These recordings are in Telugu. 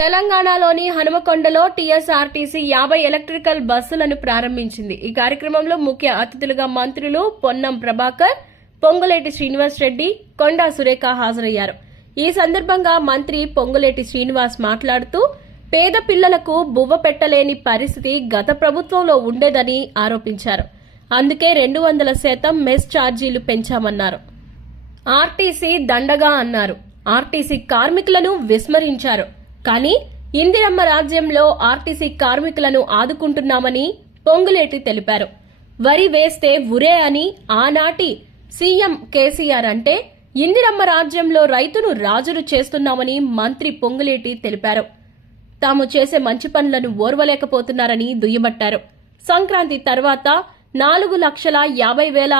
తెలంగాణలోని హనుమకొండలో టీఎస్ఆర్టీసీ యాభై ఎలక్ట్రికల్ బస్సులను ప్రారంభించింది. ఈ కార్యక్రమంలో ముఖ్య అతిథులుగా మంత్రులు పొన్నం ప్రభాకర్ పొంగులేటి శ్రీనివాస్ రెడ్డి కొండా సురేఖ హాజరయ్యారు. ఈ సందర్భంగా మంత్రి పొంగులేటి శ్రీనివాస్ మాట్లాడుతూ పేద పిల్లలకు బువ్వ పెట్టలేని పరిస్థితి గత ప్రభుత్వంలో ఉండేదని ఆరోపించారు. అందుకే రెండు వందల శాతం మెస్ ఛార్జీలు పెంచామన్నారు. ఆర్టీసీ దండగా అన్నారు. ఆర్టీసీ కార్మికులను విస్మరించారు. కానీ ఇందిరమ్మ రాజ్యంలో ఆర్టీసీ కార్మికులను ఆదుకుంటున్నామని పొంగులేటి తెలిపారు. వరి వేస్తే ఉరే అని ఆనాటి సీఎం కేసీఆర్ అంటే ఇందిరమ్మ రాజ్యంలో రైతును రాజును చేస్తున్నామని మంత్రి పొంగులేటి తెలిపారు. తాము చేసే మంచి పనులను ఓర్వలేకపోతున్నారని దుయ్యబట్టారు. సంక్రాంతి తర్వాత నాలుగు లక్షల యాభై వేల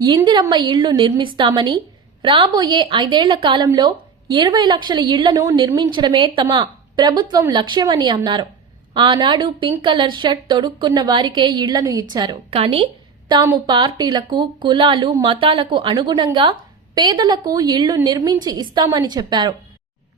ఇందిరమ్మ ఇళ్ళు నిర్మిస్తామని రాబోయే ఐదేళ్ళ కాలంలో ఇరవై లక్షల ఇళ్ళను నిర్మించడమే తమ ప్రభుత్వం లక్ష్యమని అన్నారు. ఆనాడు పింక్ కలర్ షర్ట్ తొడుక్కున్న వారికే ఇళ్ళను ఇచ్చారు. కానీ తాము పార్టీలకు కులాలు మతాలకు అనుగుణంగా పేదలకు ఇళ్ళు నిర్మించి ఇస్తామని చెప్పారు.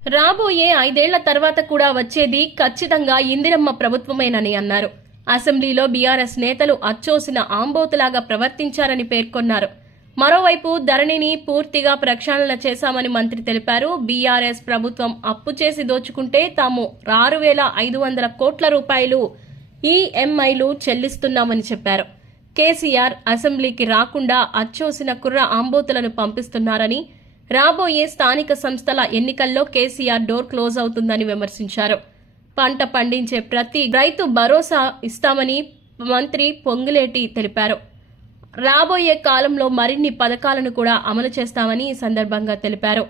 రాబోయే ఐదేళ్ళ తర్వాత కూడా వచ్చేది ఖచ్చితంగా ఇందిరమ్మ ప్రభుత్వమేనని అన్నారు. అసెంబ్లీలో బీఆర్ఎస్ నేతలు అచ్చోసిన ఆంబోతులాగా ప్రవర్తించారని పేర్కొన్నారు. మరోవైపు ధరణిని పూర్తిగా ప్రక్షాళన చేశామని మంత్రి తెలిపారు. బీఆర్ఎస్ ప్రభుత్వం అప్పు చేసి దోచుకుంటే తాము ఆరు వేల ఐదు వందల కోట్ల రూపాయలు ఈఎంఐలు చెల్లిస్తున్నామని చెప్పారు. కేసీఆర్ అసెంబ్లీకి రాకుండా అచ్చోసిన కుర్ర ఆంబోతులను పంపిస్తున్నారని రాబోయే స్థానిక సంస్థల ఎన్నికల్లో కేసీఆర్ డోర్ క్లోజ్ అవుతుందని విమర్శించారు. పంట పండించే ప్రతి రైతు భరోసా ఇస్తామని మంత్రి పొంగులేటి తెలిపారు. రాబోయే కాలంలో మరిన్ని పథకాలను కూడా అమలు చేస్తామని ఈ సందర్భంగా తెలిపారు.